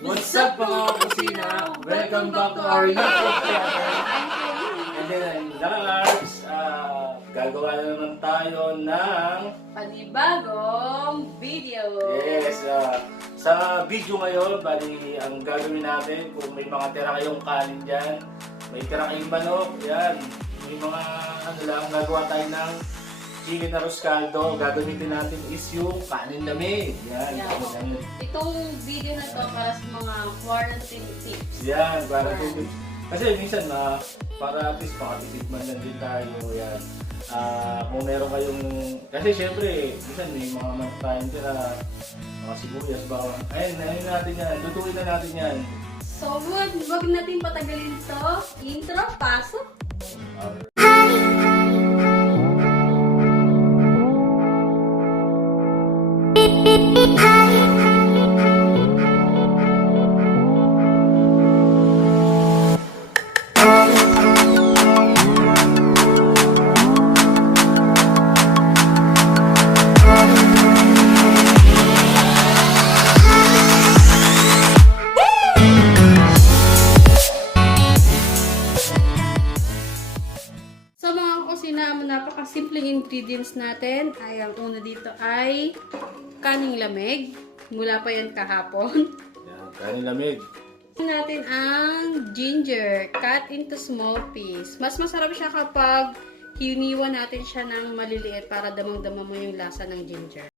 What's up mga kusina? Welcome back to our YouTube channel. And then I'm Lars. Gagawa na naman tayo ng Panibagong video. yes, sa video ngayon, bali ang gagawin natin kung may mga tira kayong kanin dyan, may tira kayong manok, yan. May mga ano lang, gagawa tayo ng chicken na caldo. Gagamitin natin is yung kanin lamig. Yan, Yeah. kanin lamig. Itong video na to para sa mga quarantine tips. Yan, para kasi minsan para at least makatitikman lang din tayo. Yan. Kung meron kayong, kasi syempre, minsan may mga mantayin sila, mga sibuyas, bawang. Ayun natin yan, lutuin na natin yan. So, wag natin patagalin to. Intro, pasok. So mga kusina, napakasimpleng ingredients natin ay ang una dito ay kaning lamig. Mula pa yan kahapon. Yan, kanin lamig. Natin ang ginger, cut into small piece. Mas masarap siya kapag hiniwan natin siya ng maliliit para damang-dama mo yung lasa ng ginger.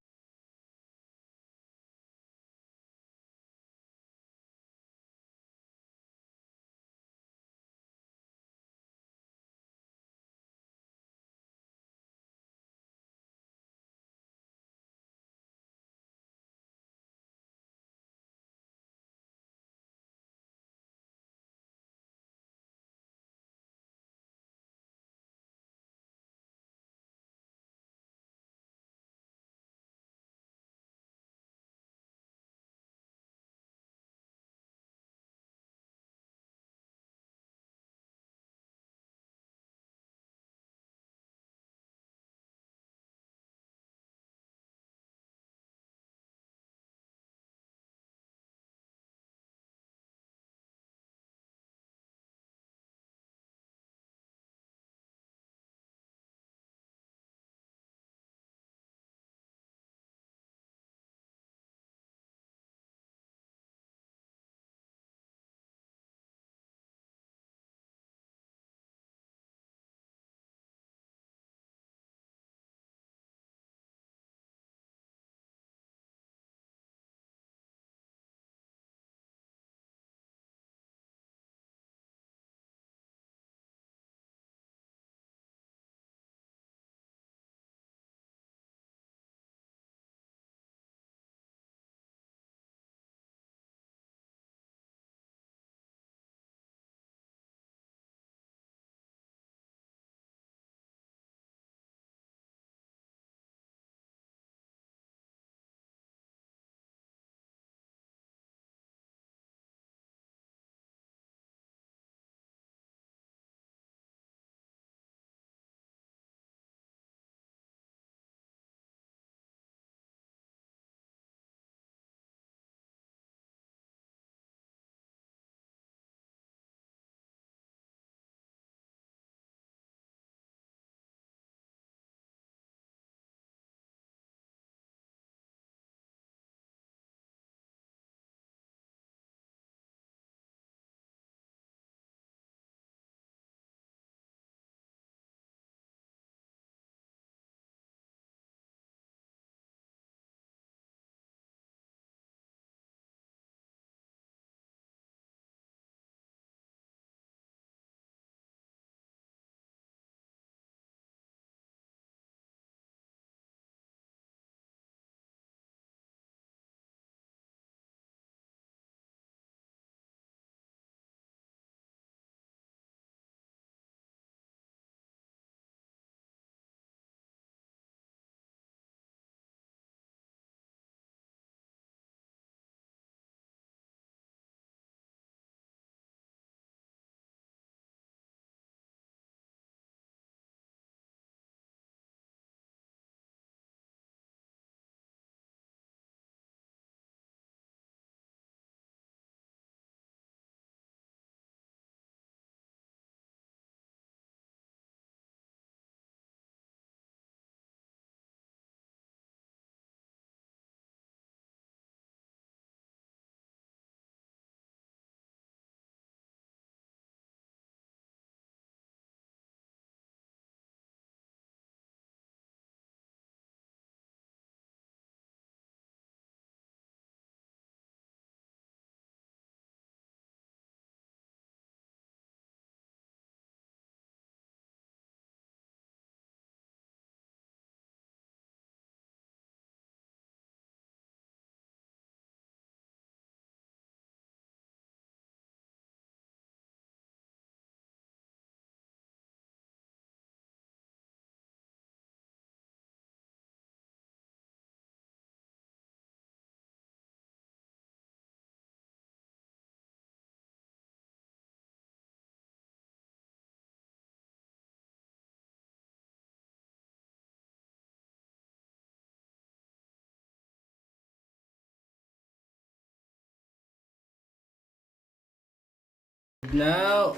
now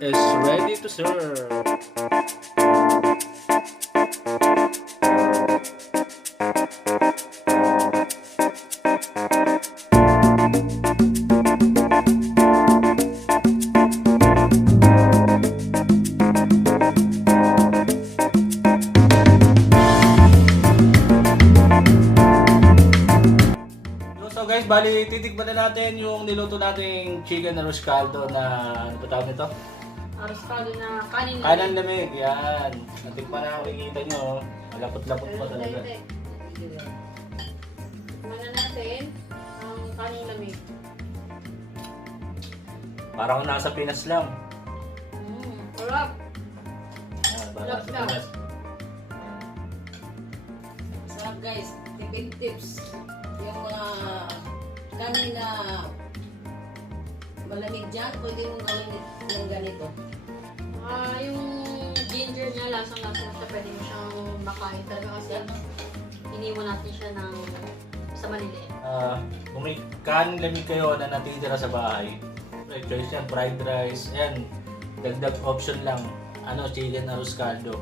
is ready to serve. So guys, bali titikman na natin yung niluto nating chicken na caldo na ano ba tawag nito? Arroz na kanin Kanan lamig, yan. Natikman na, makikita nyo. Malapot-lapot pa talaga. Tikman na natin ang kanin lamig. Parang nasa Pinas lang. Sarap. Yan, parang nasa Pinas. Sarap guys, tipid tips. Yung mga kanin na malamig dyan, pwede mong gawin ng ganito. Yung ginger niya, lasang-lasa siya, pwede mo siyang makain talaga kasi iniwan natin siya sa maliliit. Kung may kanin lamig kayo na natitira sa bahay, may choice yan, fried rice, ayan, dagdag option lang, chicken na caldo.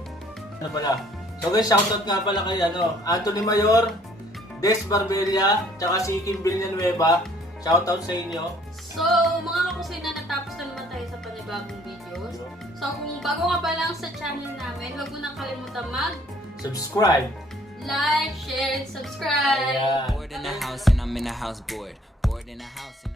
Ano pala? So guys, shoutout nga pala kay Anthony Mayor, Des Barberia, tsaka si Kim Villanueva. Shoutout sa inyo. So, mga kakusina, natapos na naman tayo sa panibagong videos. So, kung bago ka pa lang sa channel namin, huwag mo nang kalimutan Subscribe! like, share, and subscribe! Ayan. Bored in the house and I'm in the house bored. Bored in the house and